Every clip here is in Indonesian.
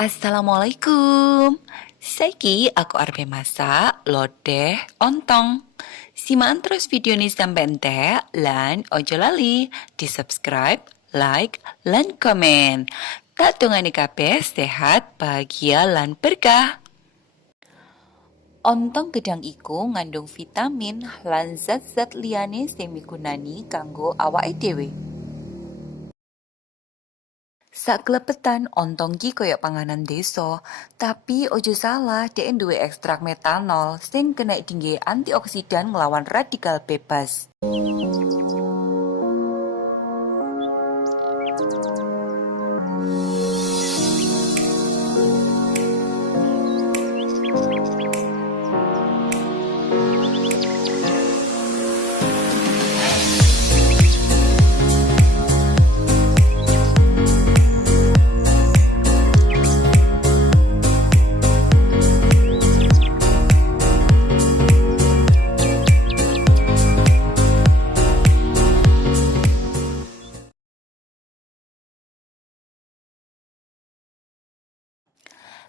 Assalamualaikum. Saiki aku arep masak lodeh ontong. Simak terus video ini sampai entek lan ojo lali di subscribe, like, lan komen. Tak tungani kabeh sehat, bahagia lan berkah. Ontong gedang iku ngandung vitamin lan zat-zat liyane sing migunani kanggo awake dhewe. Saklepetan ontong ki koyo panganan desa, tapi ojo salah dhek duwe ekstrak metanol sing kena tinggi antioksidan nglawan radikal bebas.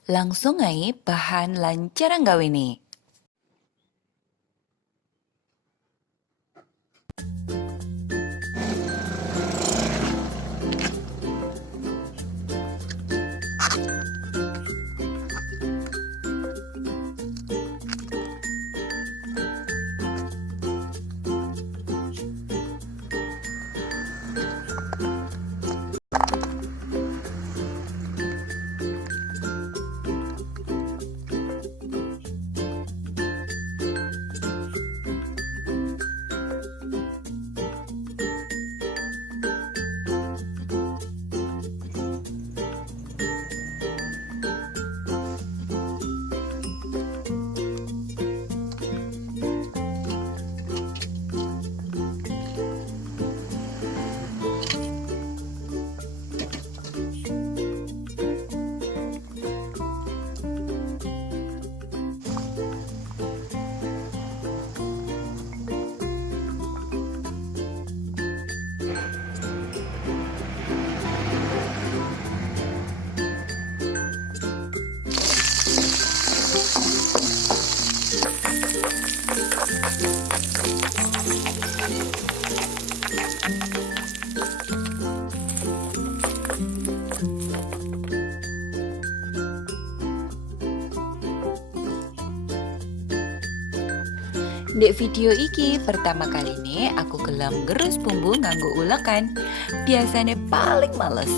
Langsung ae bahan lan cara gawene. Dek video iki pertama kali nih aku gelem gerus bumbu nganggo ulekan. Biasanya paling males.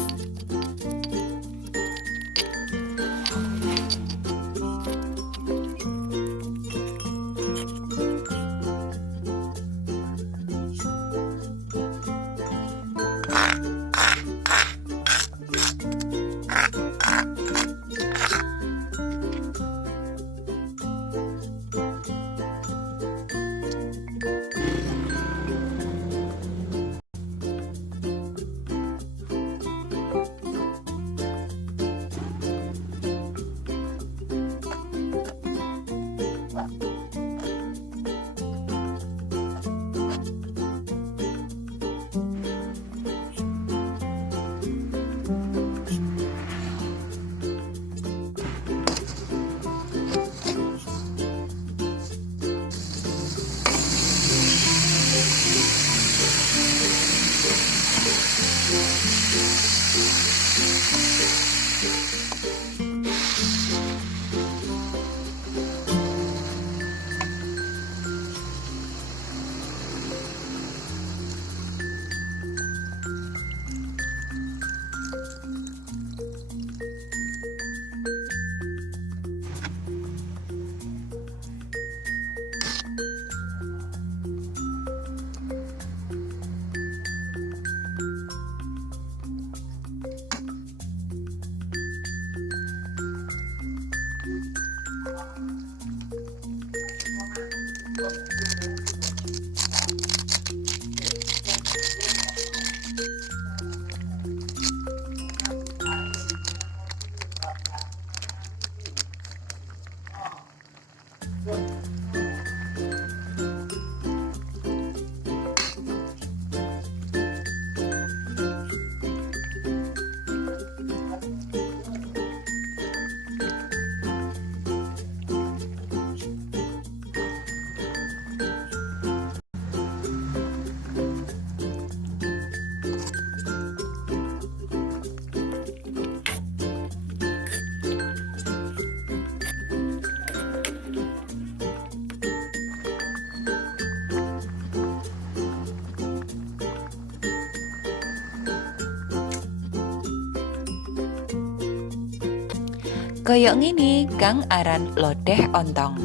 Koyok ngini kang aran lodeh ontong.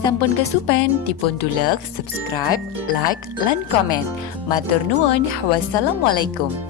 Sampun kesupen dipun dulek, subscribe, like, lan komen. Matur nuwun, wassalamualaikum.